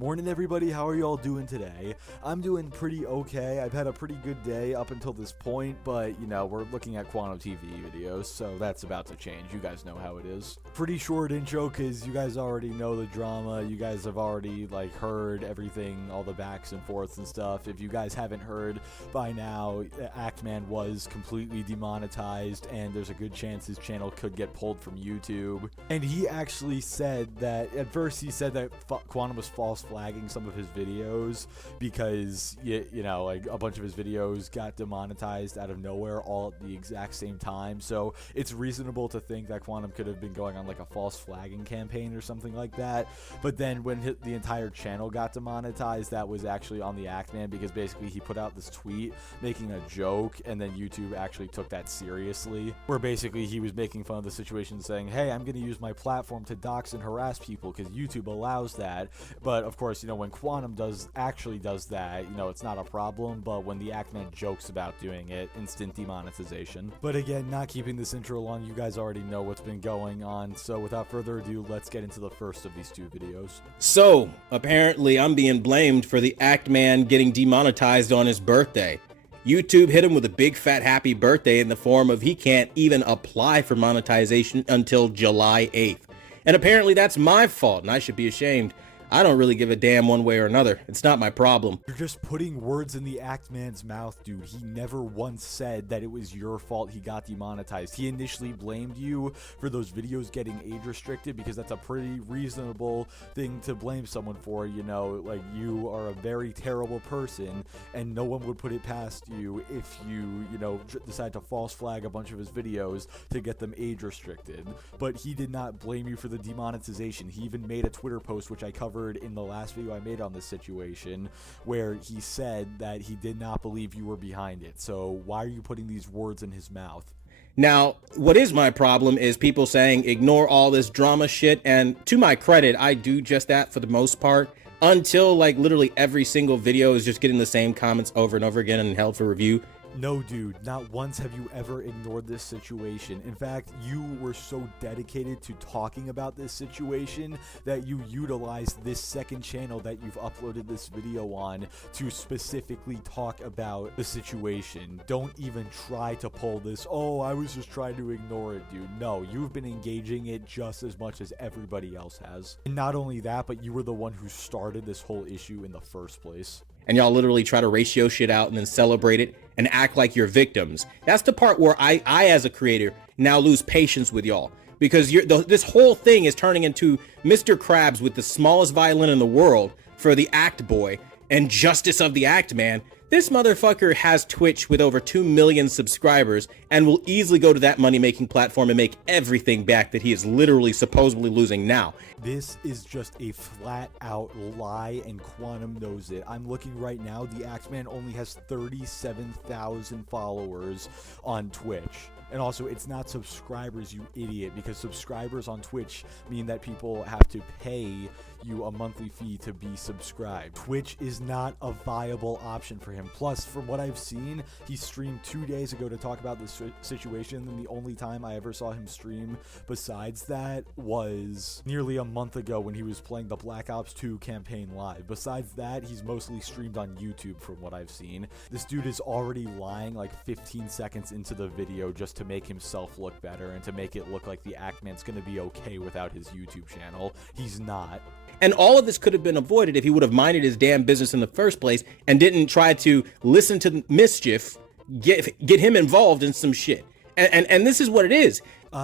Morning everybody, how are y'all doing today? I'm doing pretty okay. I've had a pretty good day up until this point, but you know, we're looking at Quantum TV videos, so that's about to change. You guys know how it is. Pretty short intro because you guys already know the drama. You guys have already heard everything, all the backs and forths and stuff. If you guys haven't heard by now, Actman was completely demonetized and there's a good chance his channel could get pulled from YouTube. And he actually said that, at first he said that Quantum was false flagging some of his videos because you know, like a bunch of his videos got demonetized out of nowhere all at the exact same time. So it's reasonable to think that Quantum could have been going on like a false flagging campaign or something like that. But then when the entire channel got demonetized, that was actually on the Actman, because basically he put out this tweet making a joke, and then YouTube actually took that seriously, where basically he was making fun of the situation, saying, hey, I'm going to use my platform to dox and harass people because YouTube allows that. But of course, you know, when Quantum actually does that, you know, it's not a problem. But when the Actman jokes about doing it, instant demonetization. But again, not keeping this intro long, you guys already know what's been going on. So without further ado, let's get into the first of these two videos. So apparently I'm being blamed for the Actman getting demonetized on his birthday. YouTube hit him with a big fat happy birthday in the form of he can't even apply for monetization until July 8th. And apparently that's my fault and I should be ashamed. I don't really give a damn one way or another. It's not my problem. You're just putting words in the Actman's mouth, dude. He never once said that it was your fault he got demonetized. He initially blamed you for those videos getting age restricted because that's a pretty reasonable thing to blame someone for. You know, like, you are a very terrible person and no one would put it past you if you know, decide to false flag a bunch of his videos to get them age restricted. But he did not blame you for the demonetization. He even made a Twitter post, which I covered in the last video I made on this situation, where he said that he did not believe you were behind it. So why are you putting these words in his mouth? Now, what is my problem is people saying ignore all this drama shit, and to my credit, I do just that for the most part, until like literally every single video is just getting the same comments over and over again and held for review. No, dude, not once have you ever ignored this situation. In fact, you were so dedicated to talking about this situation that you utilized this second channel that you've uploaded this video on to specifically talk about the situation. Don't even try to pull this, oh, I was just trying to ignore it, dude. No, you've been engaging it just as much as everybody else has. And not only that, but you were the one who started this whole issue in the first place. And y'all literally try to ratio shit out and then celebrate it and act like you're victims. That's the part where I as a creator now lose patience with y'all, because this whole thing is turning into Mr. Krabs with the smallest violin in the world for the Act Boy and Justice of the Actman. This motherfucker has Twitch with over 2 million subscribers and will easily go to that money-making platform and make everything back that he is literally supposedly losing now. This is just a flat-out lie, and Quantum knows it. I'm looking right now, the Actman only has 37,000 followers on Twitch. And also, it's not subscribers, you idiot, because subscribers on Twitch mean that people have to pay you a monthly fee to be subscribed. Twitch is not a viable option for him. Plus, from what I've seen, he streamed 2 days ago to talk about this situation, and the only time I ever saw him stream besides that was nearly a month ago when he was playing the Black Ops 2 campaign live. Besides that, he's mostly streamed on YouTube from what I've seen. This dude is already lying like 15 seconds into the video just to make himself look better and to make it look like the Actman's gonna be okay without his YouTube channel. He's not. And all of this could have been avoided if he would have minded his damn business in the first place and didn't try to listen to Mischief, get him involved in some shit. And this is what it is.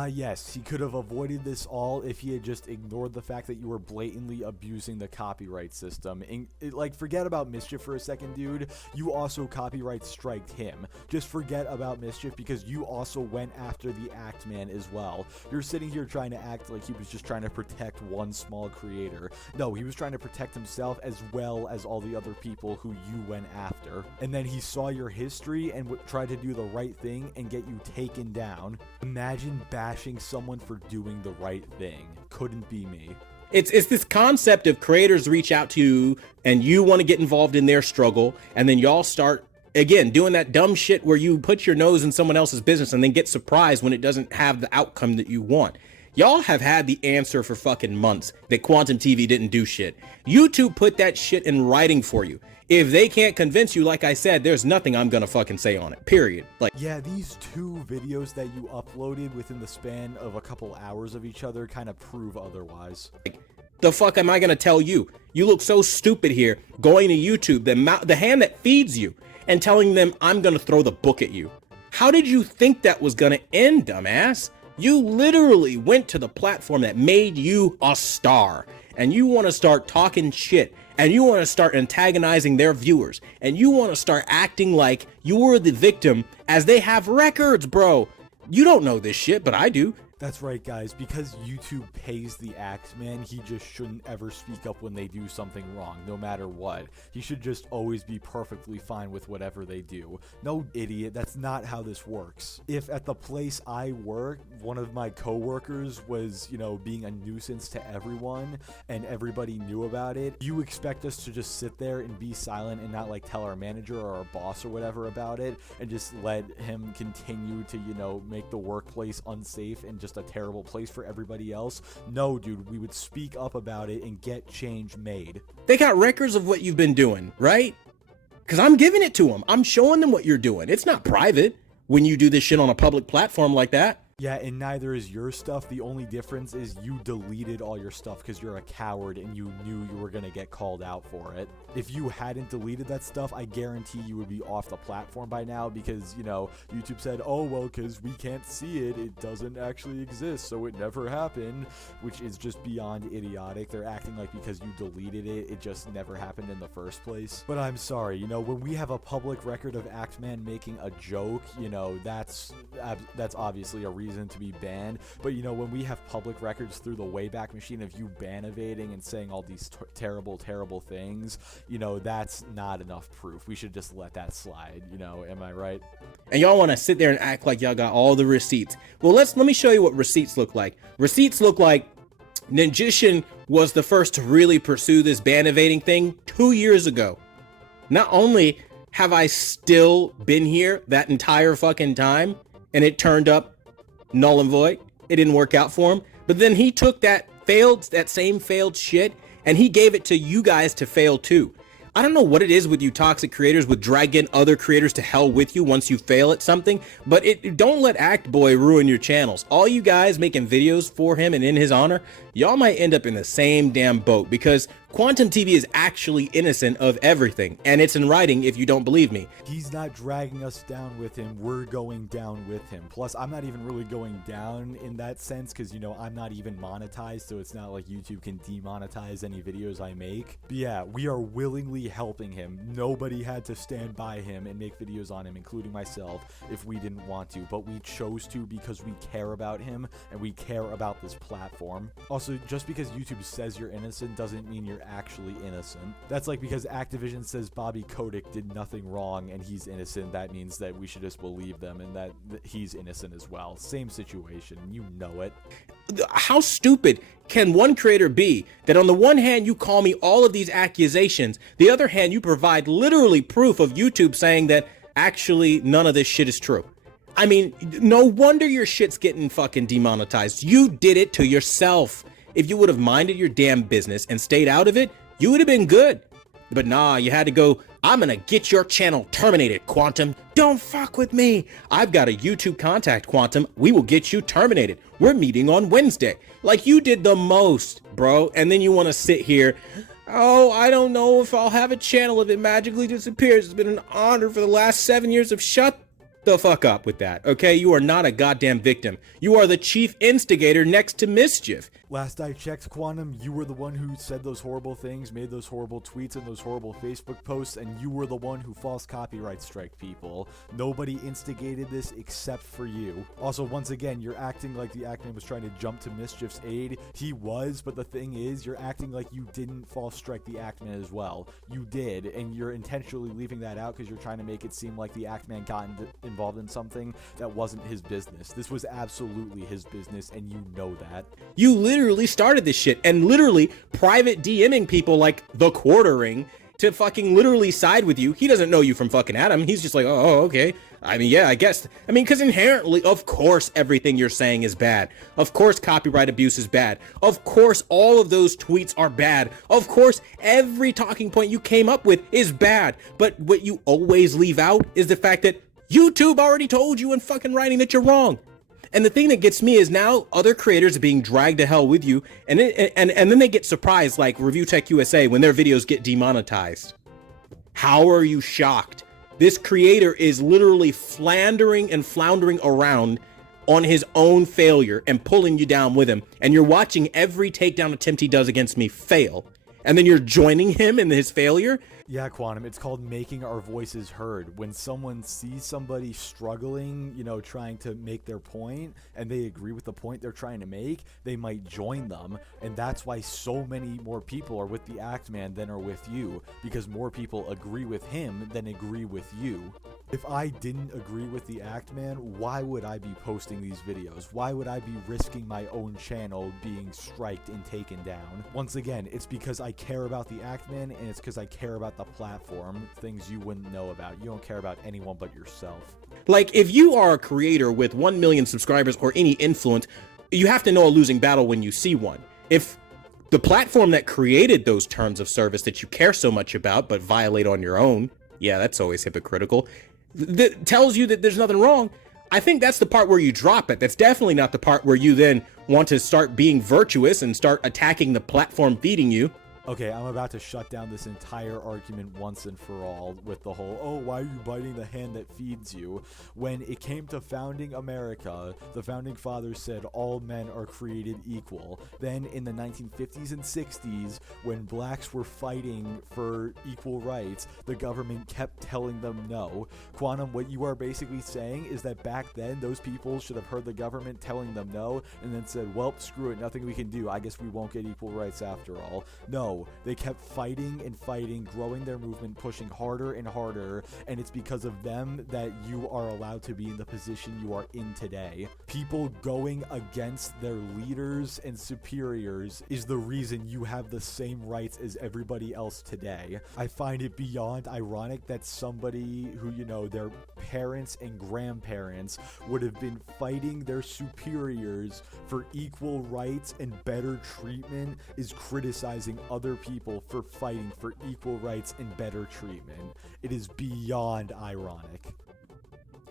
Yes, he could have avoided this all if he had just ignored the fact that you were blatantly abusing the copyright system. Like, forget about Mischief for a second, dude. You also copyright striked him. Just forget about Mischief because you also went after the Actman as well. You're sitting here trying to act like he was just trying to protect one small creator. No, he was trying to protect himself as well as all the other people who you went after. And then he saw your history and tried to do the right thing and get you taken down. Imagine bashing someone for doing the right thing. Couldn't be me. It's this concept of creators reach out to you and you want to get involved in their struggle, and then y'all start again doing that dumb shit where you put your nose in someone else's business and then get surprised when it doesn't have the outcome that you want. Y'all have had the answer for fucking months that Quantum TV didn't do shit. YouTube put that shit in writing for you. If they can't convince you, like I said, there's nothing I'm gonna fucking say on it, period. Like, yeah, these 2 videos that you uploaded within the span of a couple hours of each other kind of prove otherwise. the fuck am I gonna tell you? You look so stupid here, going to YouTube, the hand that feeds you, and telling them I'm gonna throw the book at you. How did you think that was gonna end, dumbass? You literally went to the platform that made you a star, and you want to start talking shit, and you want to start antagonizing their viewers, and you want to start acting like you were the victim as they have records, bro. You don't know this shit, but I do. That's right, guys. Because YouTube pays the Axeman, he just shouldn't ever speak up when they do something wrong, no matter what. He should just always be perfectly fine with whatever they do. No, idiot, that's not how this works. If at the place I work, one of my coworkers was, being a nuisance to everyone, and everybody knew about it, you expect us to just sit there and be silent and not, tell our manager or our boss or whatever about it, and just let him continue to, make the workplace unsafe and just a terrible place for everybody else? No, dude, we would speak up about it and get change made. They got records of what you've been doing, right? Because I'm giving it to them. I'm showing them what you're doing. It's not private when you do this shit on a public platform like that. Yeah, and neither is your stuff. The only difference is you deleted all your stuff because you're a coward and you knew you were going to get called out for it. If you hadn't deleted that stuff, I guarantee you would be off the platform by now because, YouTube said, oh, well, because we can't see it, it doesn't actually exist, so it never happened, which is just beyond idiotic. They're acting like because you deleted it, it just never happened in the first place. But I'm sorry, when we have a public record of Axeman making a joke, that's obviously a reason to be banned. But when we have public records through the Wayback Machine of you ban evading and saying all these terrible things, that's not enough proof. We should just let that slide. Am I right? And y'all want to sit there and act like y'all got all the receipts. Well, let me show you what receipts look like. Receipts look like Ninjician was the first to really pursue this ban evading thing 2 years ago. Not only have I still been here that entire fucking time and it turned up null and void, it didn't work out for him, but then he took that same failed shit and he gave it to you guys to fail too. I don't know what it is with you toxic creators with dragging other creators to hell with you once you fail at something, but don't let Act Boy ruin your channels. All you guys making videos for him and in his honor, y'all might end up in the same damn boat because Quantum TV is actually innocent of everything, and it's in writing if you don't believe me. He's not dragging us down with him, we're going down with him. Plus, I'm not even really going down in that sense because, I'm not even monetized, so it's not like YouTube can demonetize any videos I make. But yeah, we are willingly helping him. Nobody had to stand by him and make videos on him, including myself, if we didn't want to, but we chose to because we care about him and we care about this platform. Also, just because YouTube says you're innocent doesn't mean you're actually innocent. That's like because Activision says Bobby Kotick did nothing wrong and he's innocent, that means that we should just believe them and that he's innocent as well. Same situation, you know it. How stupid can one creator be that on the one hand you call me all of these accusations, the other hand you provide literally proof of YouTube saying that actually none of this shit is true? I mean, no wonder your shit's getting fucking demonetized. You did it to yourself. If you would have minded your damn business and stayed out of it, you would have been good. But nah, you had to go, I'm gonna get your channel terminated, Quantum. Don't fuck with me. I've got a YouTube contact, Quantum. We will get you terminated. We're meeting on Wednesday. Like, you did the most, bro. And then you want to sit here, oh, I don't know if I'll have a channel if it magically disappears. It's been an honor for the last 7 years of shut the fuck up with that, okay? You are not a goddamn victim. You are the chief instigator next to mischief. Last I checked, Quantum, you were the one who said those horrible things, made those horrible tweets and those horrible Facebook posts, and you were the one who false copyright strike people. Nobody instigated this except for you. Also, once again, you're acting like the Actman was trying to jump to Mischief's aid. He was, but the thing is, you're acting like you didn't false strike the Actman as well. You did, and you're intentionally leaving that out because you're trying to make it seem like the Actman got involved in something that wasn't his business. This was absolutely his business, and you know that. You literally started this shit and literally private DMing people like the Quartering to fucking literally side with you. He doesn't know you from fucking Adam. He's just like, oh, okay. I mean, yeah, I guess. I mean, because inherently, of course, everything you're saying is bad. Of course, copyright abuse is bad. Of course, all of those tweets are bad. Of course, every talking point you came up with is bad. But what you always leave out is the fact that YouTube already told you in fucking writing that you're wrong. And the thing that gets me is now other creators are being dragged to hell with you, and then they get surprised, like Review Tech USA, when their videos get demonetized. How are you shocked? This creator is literally floundering around on his own failure and pulling you down with him, and you're watching every takedown attempt he does against me fail, and then you're joining him in his failure. Yeah, Quantum, it's called making our voices heard. When someone sees somebody struggling, you know, trying to make their point, and they agree with the point they're trying to make, they might join them. And that's why so many more people are with the Act Man than are with you, because more people agree with him than agree with you. If I didn't agree with the Act Man, why would I be posting these videos? Why would I be risking my own channel being striked and taken down? Once again, it's because I care about the Act Man, and it's because I care about the platform, things you wouldn't know about. You don't care about anyone but yourself. Like, if you are a creator with 1 million subscribers or any influence, you have to know a losing battle when you see one. If the platform that created those terms of service that you care so much about but violate on your own, yeah, that's always hypocritical, that tells you that there's nothing wrong, I think that's the part where you drop it. That's definitely not the part where you then want to start being virtuous and start attacking the platform feeding you. Okay, I'm about to shut down this entire argument once and for all with the whole, oh, why are you biting the hand that feeds you? When it came to founding America, the founding fathers said all men are created equal. Then in the 1950s and 60s, when blacks were fighting for equal rights, the government kept telling them no. Quantum, what you are basically saying is that back then, those people should have heard the government telling them no, and then said, well, screw it, nothing we can do. I guess we won't get equal rights after all. No. They kept fighting and fighting, growing their movement, pushing harder and harder, and it's because of them that you are allowed to be in the position you are in today. People going against their leaders and superiors is the reason you have the same rights as everybody else today. I find it beyond ironic that somebody who, you know, their parents and grandparents would have been fighting their superiors for equal rights and better treatment is criticizing other people for fighting for equal rights and better treatment. It is beyond ironic.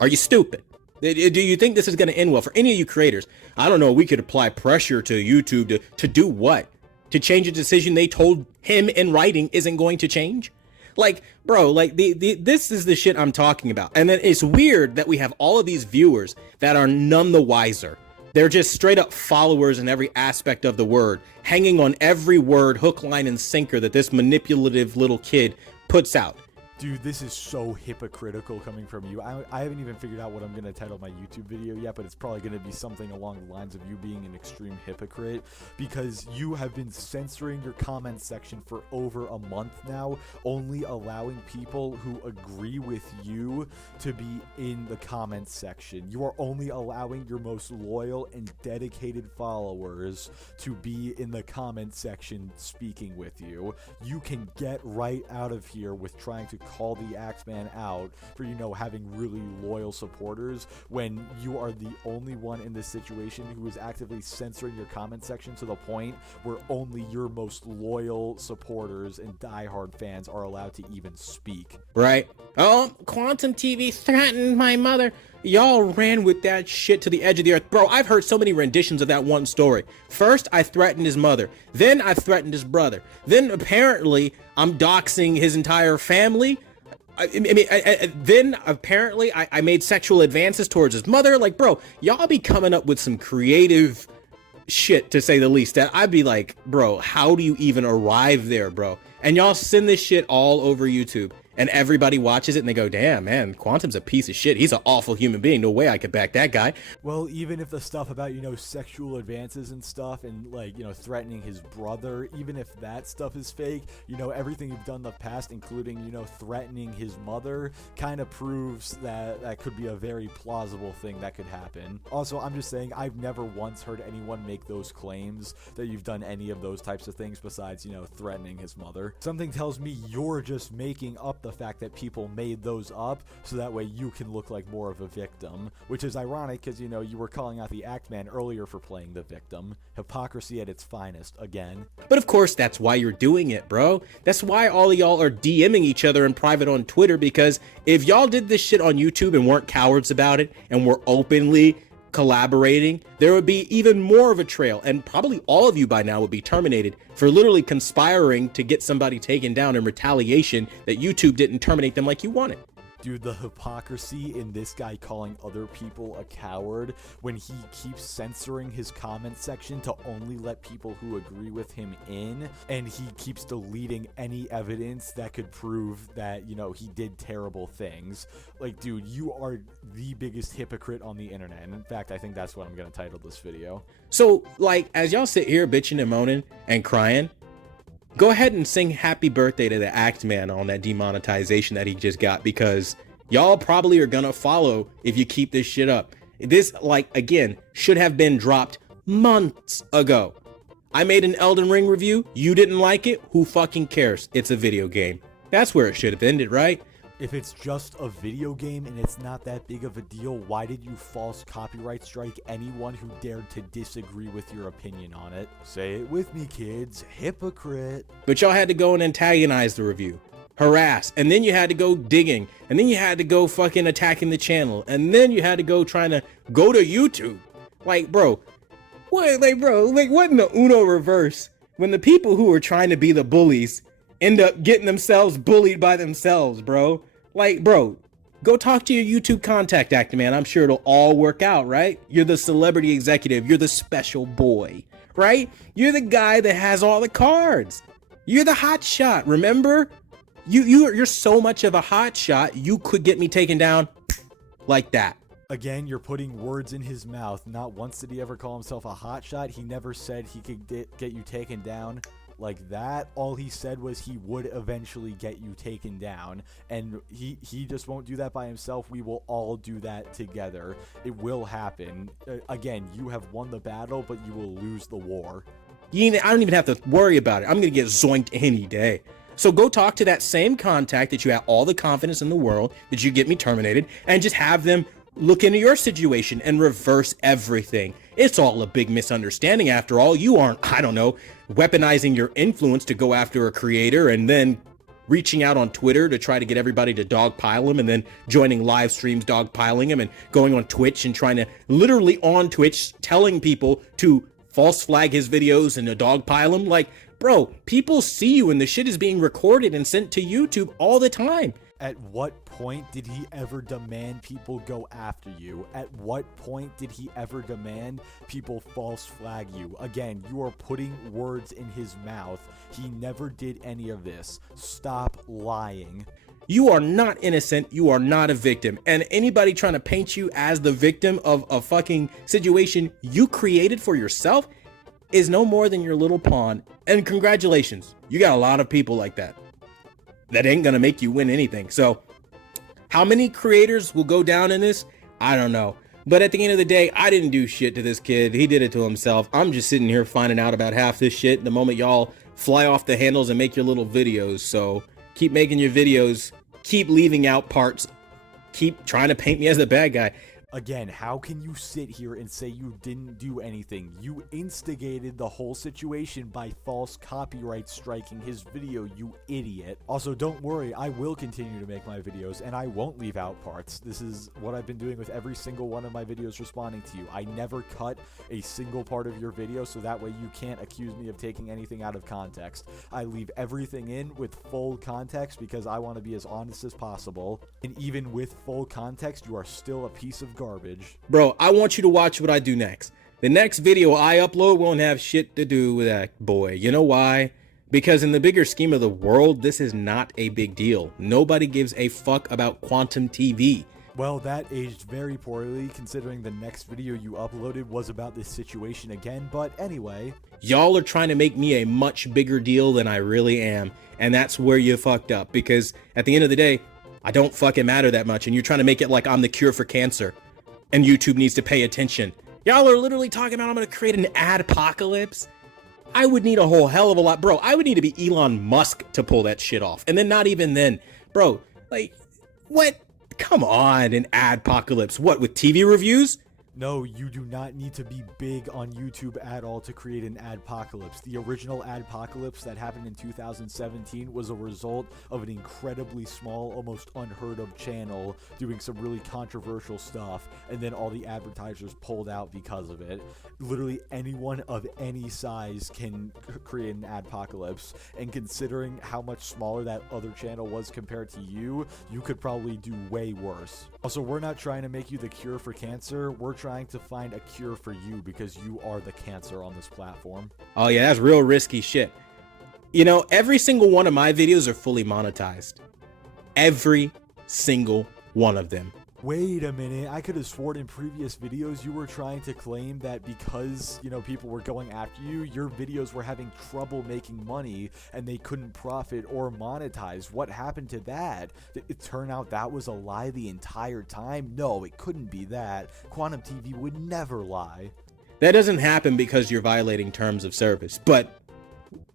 Are you stupid? Do you think this is going to end well for any of you creators? I don't know. We could apply pressure to YouTube to do what? To change a decision they told him in writing isn't going to change? Like, bro, like this is the shit I'm talking about. And then it's weird that we have all of these viewers that are none the wiser. They're just straight up followers in every aspect of the word, hanging on every word, hook, line, and sinker that this manipulative little kid puts out. Dude, this is so hypocritical coming from you. I haven't even figured out what I'm going to title my YouTube video yet, but it's probably going to be something along the lines of you being an extreme hypocrite, because you have been censoring your comment section for over a month now, only allowing people who agree with you to be in the comment section. You are only allowing your most loyal and dedicated followers to be in the comment section speaking with you. You can get right out of here with trying to call the Act Man out for, you know, having really loyal supporters when you are the only one in this situation who is actively censoring your comment section to the point where only your most loyal supporters and diehard fans are allowed to even speak. Right. Oh, Quantum TV threatened my mother. Y'all ran with that shit to the edge of the earth. Bro, I've heard so many renditions of that one story. First, I threatened his mother. Then I threatened his brother. Then apparently I'm doxing his entire family. Then apparently I made sexual advances towards his mother. Like, bro, y'all be coming up with some creative shit, to say the least, that I'd be like, bro, how do you even arrive there, bro? And y'all send this shit all over YouTube, and everybody watches it and they go, damn, man, Quantum's a piece of shit. He's an awful human being. No way I could back that guy. Well, even if the stuff about, you know, sexual advances and stuff and, like, you know, threatening his brother, even if that stuff is fake, you know, everything you've done in the past, including, you know, threatening his mother, kind of proves that that could be a very plausible thing that could happen. Also, I'm just saying, I've never once heard anyone make those claims that you've done any of those types of things besides, you know, threatening his mother. either. Something tells me you're just making up the fact that people made those up so that way you can look like more of a victim, which is ironic because, you know, you were calling out the Act Man earlier for playing the victim. Hypocrisy at its finest, again. But of course, that's why you're doing it, bro. That's why all of y'all are DMing each other in private on Twitter, because if y'all did this shit on YouTube and weren't cowards about it and were openly collaborating, there would be even more of a trail, and probably all of you by now would be terminated for literally conspiring to get somebody taken down in retaliation that YouTube didn't terminate them like you wanted. Dude, the hypocrisy in this guy calling other people a coward when he keeps censoring his comment section to only let people who agree with him in, and he keeps deleting any evidence that could prove that, you know, he did terrible things. Like, dude, you are the biggest hypocrite on the internet. And in fact, I think that's what I'm going to title this video. So, like, as y'all sit here bitching and moaning and crying, go ahead and sing happy birthday to the Act Man on that demonetization that he just got, because y'all probably are gonna follow if you keep this shit up. This, like, again, should have been dropped months ago. I made an Elden Ring review. You didn't like it? Who fucking cares? It's a video game. That's where it should have ended, right? If it's just a video game and it's not that big of a deal, why did you false copyright strike anyone who dared to disagree with your opinion on it? Say it with me, kids. Hypocrite. But y'all had to go and antagonize the review, harass, and then you had to go digging, and then you had to go fucking attacking the channel, and then you had to go trying to go to YouTube. Like, bro, what in the Uno reverse when the people who are trying to be the bullies end up getting themselves bullied by themselves, bro? Like, bro, go talk to your YouTube contact actor, man. I'm sure it'll all work out, right? You're the celebrity executive. You're the special boy, right? You're the guy that has all the cards. You're the hot shot, remember? You're so much of a hot shot, you could get me taken down like that. Again, you're putting words in his mouth. Not once did he ever call himself a hot shot. He never said he could get you taken down like that. All he said was he would eventually get you taken down, and he just won't do that by himself. We will all do that together. It will happen. Again, you have won the battle, but you will lose the war. I don't even have to worry about it. I'm gonna get zoinked any day. So go talk to that same contact that you have all the confidence in the world that you get me terminated, and just have them look into your situation and reverse everything. It's all a big misunderstanding after all. You aren't, I don't know, weaponizing your influence to go after a creator and then reaching out on Twitter to try to get everybody to dogpile him, and then joining live streams dogpiling him, and going on Twitch and trying to literally on Twitch telling people to false flag his videos and to dogpile him. Like, bro, people see you and the shit is being recorded and sent to YouTube all the time. At what point did he ever demand people go after you? At what point did he ever demand people false flag you? Again, you are putting words in his mouth. He never did any of this. Stop lying. You are not innocent. You are not a victim. And anybody trying to paint you as the victim of a fucking situation you created for yourself is no more than your little pawn. And congratulations, you got a lot of people like that. That ain't gonna make you win anything. So how many creators will go down in this? I don't know. But at the end of the day, I didn't do shit to this kid. He did it to himself. I'm just sitting here finding out about half this shit the moment y'all fly off the handles and make your little videos. So keep making your videos, keep leaving out parts, keep trying to paint me as the bad guy. Again, how can you sit here and say you didn't do anything? You instigated the whole situation by false copyright striking his video, you idiot. Also, don't worry, I will continue to make my videos, and I won't leave out parts. This is what I've been doing with every single one of my videos responding to you. I never cut a single part of your video, so that way you can't accuse me of taking anything out of context. I leave everything in with full context because I want to be as honest as possible. And even with full context, you are still a piece of garbage. Bro, I want you to watch what I do next. The next video I upload won't have shit to do with that boy. You know why? Because in the bigger scheme of the world, this is not a big deal. Nobody gives a fuck about Quantum TV. Well, that aged very poorly considering the next video you uploaded was about this situation again, but anyway. Y'all are trying to make me a much bigger deal than I really am, and that's where you fucked up, because at the end of the day, I don't fucking matter that much, and you're trying to make it like I'm the cure for cancer, and YouTube needs to pay attention. Y'all are literally talking about I'm gonna create an ad apocalypse. I would need a whole hell of a lot, bro. I would need to be Elon Musk to pull that shit off. And then not even then, bro, like, what? Come on, an adpocalypse. What, with TV reviews? No, you do not need to be big on YouTube at all to create an adpocalypse. The original adpocalypse that happened in 2017 was a result of an incredibly small, almost unheard of channel doing some really controversial stuff, and then all the advertisers pulled out because of it. Literally anyone of any size can create an adpocalypse, and considering how much smaller that other channel was compared to you, you could probably do way worse. Also, we're not trying to make you the cure for cancer, we're trying to find a cure for you because you are the cancer on this platform. Oh yeah, that's real risky shit. You know, every single one of my videos are fully monetized. Every single one of them. Wait a minute, I could have sworn in previous videos you were trying to claim that because, you know, people were going after you, your videos were having trouble making money and they couldn't profit or monetize. What happened to that? It turned out that was a lie the entire time? No, it couldn't be that. Quantum TV would never lie. That doesn't happen because you're violating terms of service. But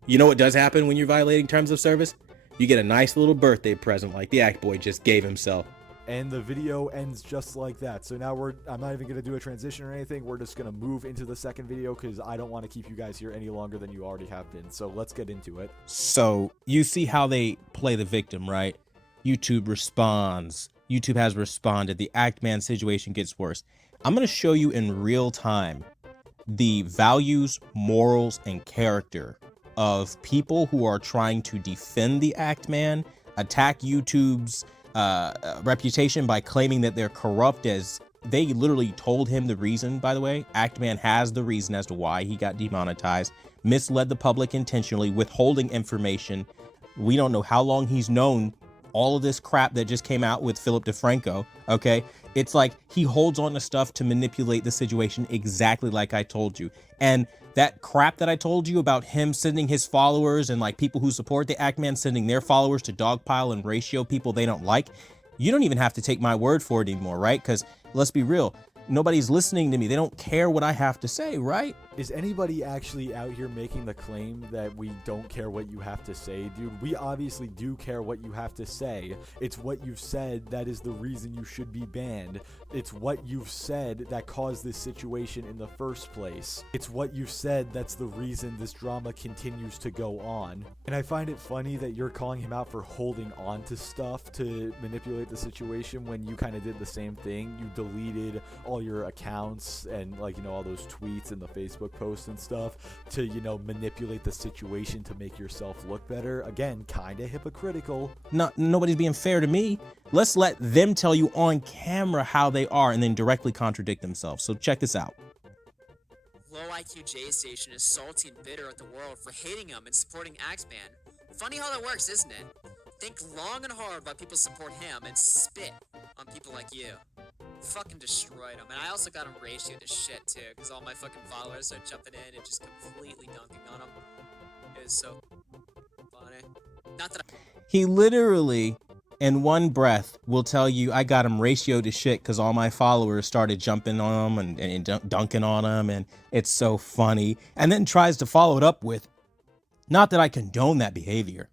you know what does happen when you're violating terms of service? You get a nice little birthday present like the Act Boy just gave himself. And the video ends just like that. So now I'm not even going to do a transition or anything. We're just going to move into the second video because I don't want to keep you guys here any longer than you already have been. So let's get into it. So you see how they play the victim, right? YouTube responds. YouTube has responded. The Act Man situation gets worse. I'm going to show you in real time the values, morals, and character of people who are trying to defend the Act Man, attack YouTube's reputation by claiming that they're corrupt, as they literally told him the reason. By the way, Act Man has the reason as to why he got demonetized, misled the public intentionally, withholding information. We don't know how long he's known all of this crap that just came out with Philip DeFranco. Okay, it's like he holds on to stuff to manipulate the situation, exactly like I told you. And that crap that I told you about him sending his followers and like people who support the Act Man sending their followers to dogpile and ratio people they don't like, you don't even have to take my word for it anymore, right? Because let's be real, nobody's listening to me. They don't care what I have to say, right? Is anybody actually out here making the claim that we don't care what you have to say? Dude, we obviously do care what you have to say. It's what you've said that is the reason you should be banned. It's what you've said that caused this situation in the first place. It's what you've said that's the reason this drama continues to go on. And I find it funny that you're calling him out for holding on to stuff to manipulate the situation when you kind of did the same thing. You deleted all your accounts and, like, you know, all those tweets and the Facebook posts and stuff to, you know, manipulate the situation to make yourself look better. Again, kind of hypocritical. Nobody's being fair to me. Let's let them tell you on camera how they are and then directly contradict themselves. So check this out. Low IQ J Station is salty and bitter at the world for hating him and supporting Axeman. Funny how that works, isn't it? Think long and hard why people support him and spit on people like you. Fucking destroyed him. And I also got him ratioed to shit too, because all my fucking followers are jumping in and just completely dunking on him. It was so funny. Not that He literally, in one breath, will tell you, I got him ratioed to shit because all my followers started jumping on him and dunking on him, and it's so funny. And then tries to follow it up with, not that I condone that behavior,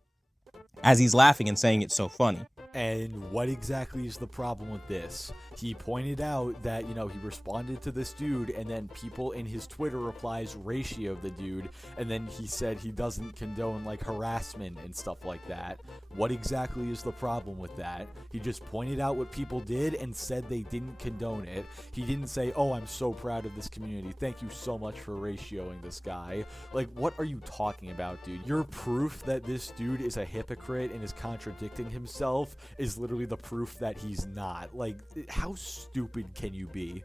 as he's laughing and saying it's so funny. And what exactly is the problem with this? He pointed out that, you know, he responded to this dude and then people in his Twitter replies ratioed the dude, and then he said he doesn't condone like harassment and stuff like that. What exactly is the problem with that? He just pointed out what people did and said they didn't condone it. He didn't say, oh, I'm so proud of this community, thank you so much for ratioing this guy. Like, what are you talking about, dude? Your proof that this dude is a hypocrite and is contradicting himself is literally the proof that he's not. Like, how stupid can you be?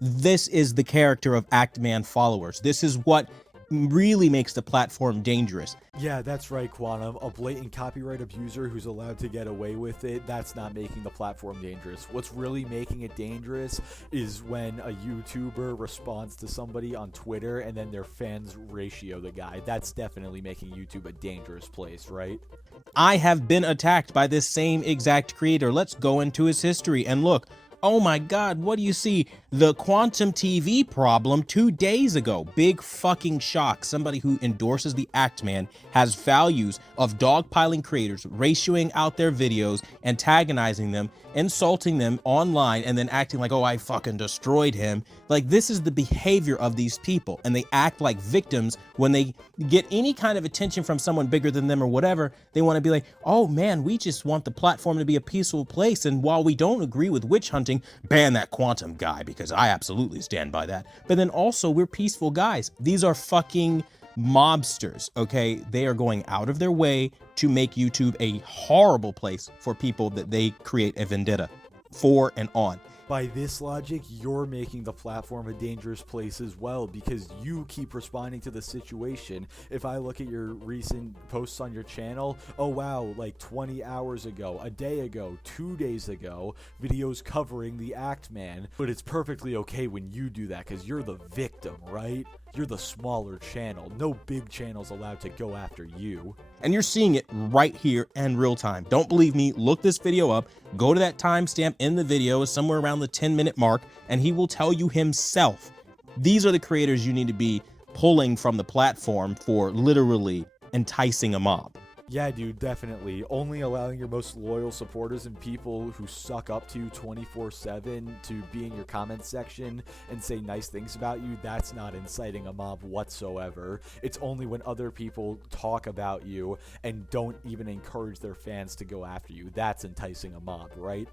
This is the character of Act Man followers. This is what really makes the platform dangerous. Yeah, that's right, Quantum. A blatant copyright abuser who's allowed to get away with it, that's not making the platform dangerous. What's really making it dangerous is when a YouTuber responds to somebody on Twitter and then their fans ratio the guy. That's definitely making YouTube a dangerous place, right? I have been attacked by this same exact creator. Let's go into his history and look. Oh my God, what do you see? The Quantum TV problem 2 days ago. Big fucking shock. Somebody who endorses the Act Man has values of dogpiling creators, ratioing out their videos, antagonizing them, insulting them online, and then acting like, oh, I fucking destroyed him. Like, this is the behavior of these people, and they act like victims when they get any kind of attention from someone bigger than them or whatever. They want to be like, oh man, we just want the platform to be a peaceful place, and while we don't agree with witch hunting, ban that Quantum guy, because I absolutely stand by that. But then also, we're peaceful guys. These are fucking mobsters, okay? They are going out of their way to make YouTube a horrible place for people that they create a vendetta for and on. By this logic, you're making the platform a dangerous place as well, because you keep responding to the situation. If I look at your recent posts on your channel, oh wow, like 20 hours ago, a day ago, 2 days ago, videos covering the Act Man. But it's perfectly okay when you do that, because you're the victim, right? You're the smaller channel. No big channel's allowed to go after you. And you're seeing it right here in real time. Don't believe me? Look this video up. Go to that timestamp in the video, somewhere around the 10-minute mark, and he will tell you himself. These are the creators you need to be pulling from the platform for literally enticing a mob. Yeah, dude, definitely. Only allowing your most loyal supporters and people who suck up to you 24/7 to be in your comment section and say nice things about you, that's not inciting a mob whatsoever. It's only when other people talk about you and don't even encourage their fans to go after you, that's enticing a mob, right?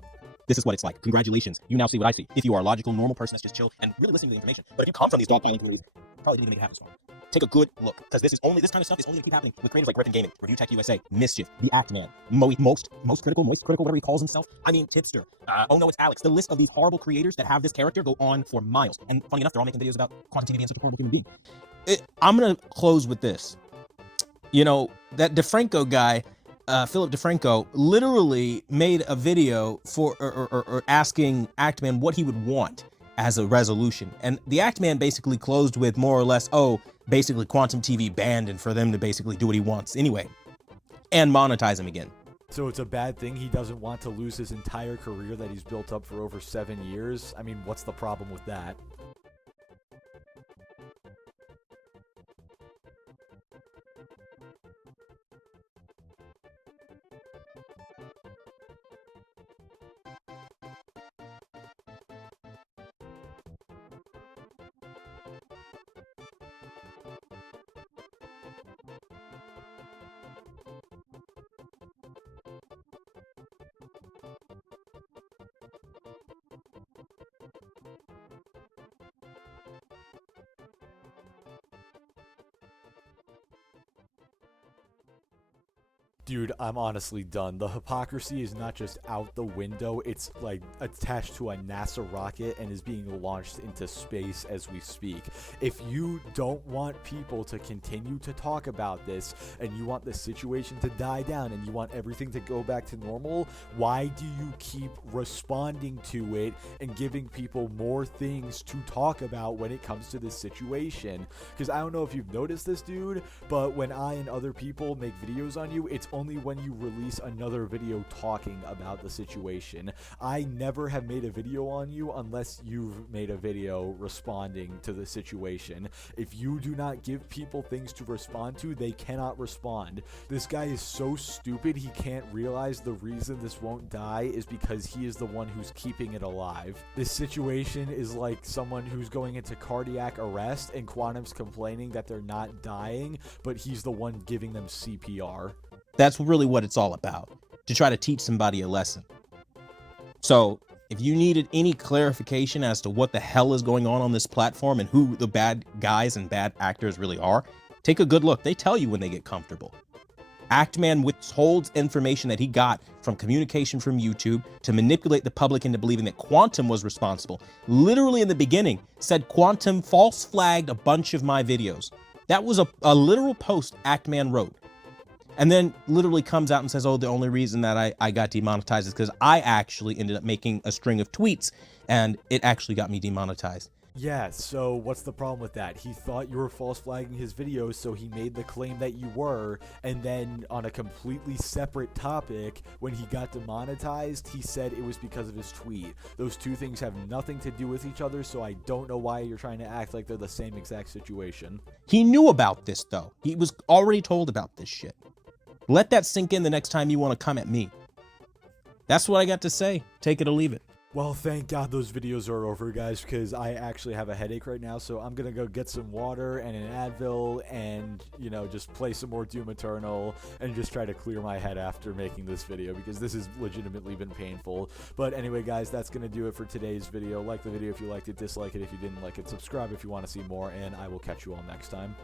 This is what it's like. Congratulations. You now see what I see. If you are a logical, normal person that's just chill and really listening to the information. But if you come from these dogfighting communities, probably didn't even make it happen this far. Take a good look, because this kind of stuff is only going to keep happening with creators like Griffin Gaming, Review Tech USA, Mischief, The Act Man, most critical, whatever he calls himself. I mean, Tipster. Oh no, it's Alex. The list of these horrible creators that have this character go on for miles. And funny enough, they're all making videos about Quantum TV being such a horrible human being. I'm going to close with this. You know, that DeFranco guy, Philip DeFranco, literally made a video for or asking Act Man what he would want as a resolution. And the Act Man basically closed with more or less, oh, basically Quantum TV banned, and for them to basically do what he wants anyway and monetize him again. So it's a bad thing he doesn't want to lose his entire career that he's built up for over 7 years? I mean, what's the problem with that? Dude, I'm honestly done. The hypocrisy is not just out the window, it's like attached to a NASA rocket and is being launched into space as we speak. If you don't want people to continue to talk about this, and you want the situation to die down, and you want everything to go back to normal, why do you keep responding to it and giving people more things to talk about when it comes to this situation? Because I don't know if you've noticed this, dude, but when I and other people make videos on you, it's only when you release another video talking about the situation. I never have made a video on you unless you've made a video responding to the situation. If you do not give people things to respond to, they cannot respond. This guy is so stupid, he can't realize the reason this won't die is because he is the one who's keeping it alive. This situation is like someone who's going into cardiac arrest and Quantum's complaining that they're not dying, but he's the one giving them CPR. That's really what it's all about, to try to teach somebody a lesson. So if you needed any clarification as to what the hell is going on this platform and who the bad guys and bad actors really are, take a good look. They tell you when they get comfortable. Act Man withholds information that he got from communication from YouTube to manipulate the public into believing that Quantum was responsible. Literally in the beginning said Quantum false flagged a bunch of my videos. That was a literal post Act Man wrote. And then literally comes out and says, oh, the only reason that I got demonetized is because I actually ended up making a string of tweets and it actually got me demonetized. Yeah, so what's the problem with that? He thought you were false flagging his videos, so he made the claim that you were, and then on a completely separate topic, when he got demonetized, he said it was because of his tweet. Those two things have nothing to do with each other, so I don't know why you're trying to act like they're the same exact situation. He knew about this, though. He was already told about this shit. Let that sink in the next time you want to come at me. That's what I got to say. Take it or leave it. Well, thank God those videos are over, guys, because I actually have a headache right now, so I'm gonna go get some water and an Advil and, you know, just play some more Doom Eternal and just try to clear my head after making this video, because this has legitimately been painful. But anyway, guys, that's gonna do it for today's video. Like the video if you liked it, dislike it if you didn't like it, subscribe if you want to see more, and I will catch you all next time.